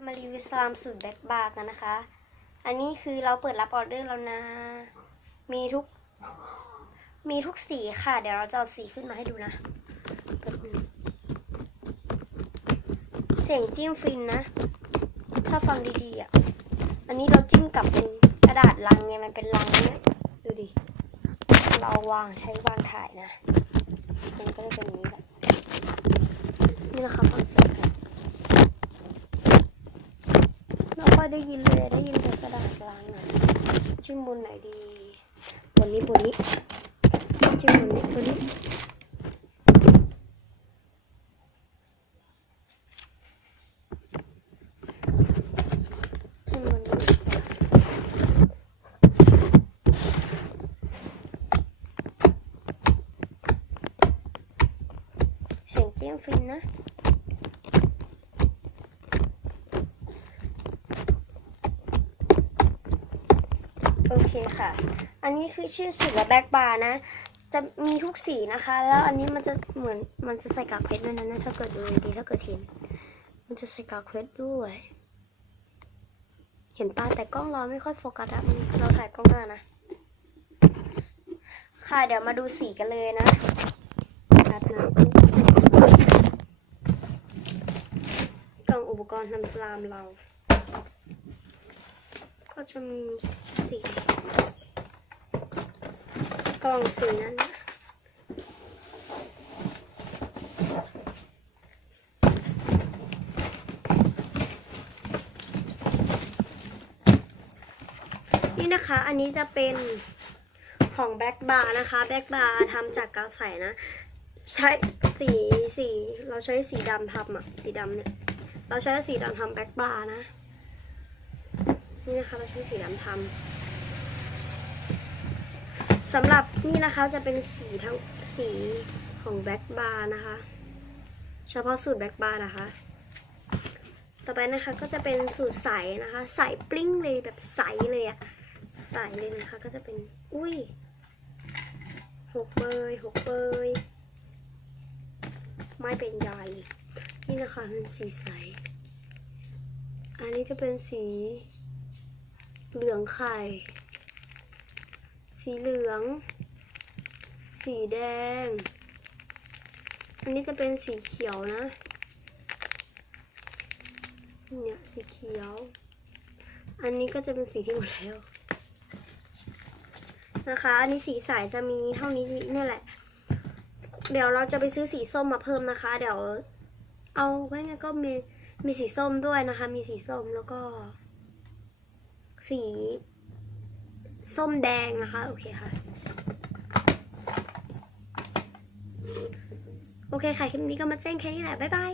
จะมารีวิวสลามสูตรแบ็คบาร์กันนะคะ อันนี้คือเราเปิดรับออเดอร์แล้วนะ มีทุก มีทุกสีค่ะ เดี๋ยวเราจะเอาสีขึ้นมาให้ดูนะ เสียงจิ้มฟินนะ ถ้าฟังดีๆอะ อันนี้เราจิ้มกับเป็นกระดาษลังไง มันเป็นลังเนี้ย ดูดิ เราวางใช้วางถ่ายนะ มันก็จะเป็นอย่างนี้แหละนี่นะคะ ได้ยินเลยได้ยินแต่กระดาษลังอะจิ้มบนไหนดีบนนี้บนนี้จิ้มบนนี้บนนี้จิ้มบนนี้เสียงเจิ้มฟินนะ โอเคค่ะ อันนี้คือชื่อสีและแบ็กบาร์นะ จะมีทุกสีนะคะ แล้วอันนี้มันจะเหมือนมันจะใส่กากเพชรด้วยนะถ้าเกิดดูดีถ้าเกิดเห็น มันจะใส่กากเพชรด้วย เห็นปะแต่กล้องเราไม่ค่อยโฟกัสอะเราถ่ายกล้องหน้านะ ค่ะเดี๋ยวมาดูสีกันเลยนะแป๊บนึงกล่องอุปกรณ์ทำสลามเรา ก็จะมีสีกล่องสีนั้นนะนี่นะคะ อันนี้จะเป็นของแบ็ k บาร์นะคะแบ็ k บาร์ทำจากกาวใสนะ ใช้สีสี เราใช้สีดำทำอะสีดำเนี่ย เราใช้สีดำทำแบ็ k บาร์นะ นี่นะคะเราใช้สีดำทำสำหรับนี่นะคะจะเป็นสีทั้งสีของแบ็ k บาร์นะคะ เฉพาะสูตรแบ็ k บาร์นะคะ ต่อไปนะคะก็จะเป็นสูตรใสนะคะ ใสปลิ้งเลยแบบใสเลยอะใสเลยนะคะก็จะเป็นอุ้ยหกเบยหกเบยไม่เป็นใยนี่นะคะเป็นสีใส อันนี้จะเป็นสี เหลืองไข่ สีเหลือง สีแดง อันนี้จะเป็นสีเขียวนะ เนี่ยสีเขียว อันนี้ก็จะเป็นสีที่หมดแล้วนะคะ อันนี้สีใสจะมีเท่านี้นี่แหละ เดี๋ยวเราจะไปซื้อสีส้มมาเพิ่มนะคะ เดี๋ยว เอาไว้ไงก็มีมีสีส้มด้วยนะคะ มีสีส้มแล้วก็ สี ส้มแดงนะคะ โอเคค่ะ โอเคค่ะ คลิปนี้ก็มาแจ้งแค่นี้แหละ บ๊ายบาย